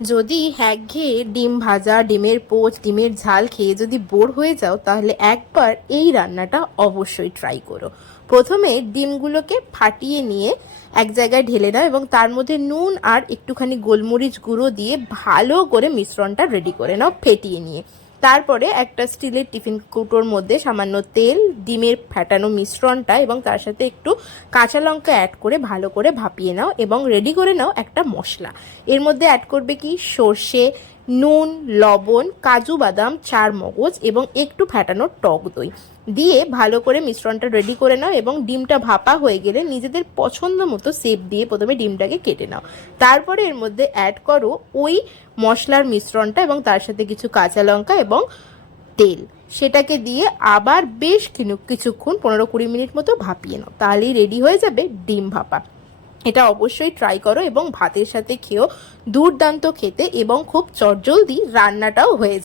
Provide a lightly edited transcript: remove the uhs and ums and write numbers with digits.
যদি একঘেয়ে ডিম ভাজা, ডিমের পোচ, ডিমের ঝাল খেয়ে যদি বোর হয়ে যাও, তাহলে একবার এই রান্নাটা অবশ্যই ট্রাই করো। প্রথমে ডিমগুলোকে ফাটিয়ে নিয়ে এক জায়গায় ঢেলে নাও এবং তার মধ্যে নুন আর একটুখানি গোলমরিচ গুঁড়ো দিয়ে ভালো করে মিশ্রণটা রেডি করে নাও ফেটিয়ে নিয়ে। তারপরে একটা স্টিলের টিফিন কৌটোর মধ্যে সামান্য তেল, ডিমের ফ্যাটানো মিশ্রণটা এবং তার সাথে একটু কাঁচা লঙ্কা অ্যাড করে ভালো করে ভাপিয়ে নাও এবং রেডি করে নাও একটা মশলা। এর মধ্যে অ্যাড করবে কি সর্ষে, নুন, লবণ, কাজু বাদাম, চার মগজ এবং একটু ফ্যাটানো টক দই দিয়ে ভালো করে মিশ্রণটা রেডি করে নাও এবং ডিমটা ভাপা হয়ে গেলে নিজেদের পছন্দ মতো শেপ দিয়ে প্রথমে ডিমটাকে কেটে নাও। তারপরে এর মধ্যে অ্যাড করো ওই মশলার মিশ্রণটা এবং তার সাথে কিছু কাঁচা লঙ্কা এবং তেল, সেটাকে দিয়ে আবার বেশ কিছুক্ষণ 15-20 মিনিট মতো ভাপিয়ে নাও। তাহলেই রেডি হয়ে যাবে ডিম ভাপা। এটা অবশ্যই ট্রাই করো এবং ভাতের সাথে খেয়েও দুর্দান্ত খেতে এবং খুব চটজলদি রান্নাটাও হয়ে যায়।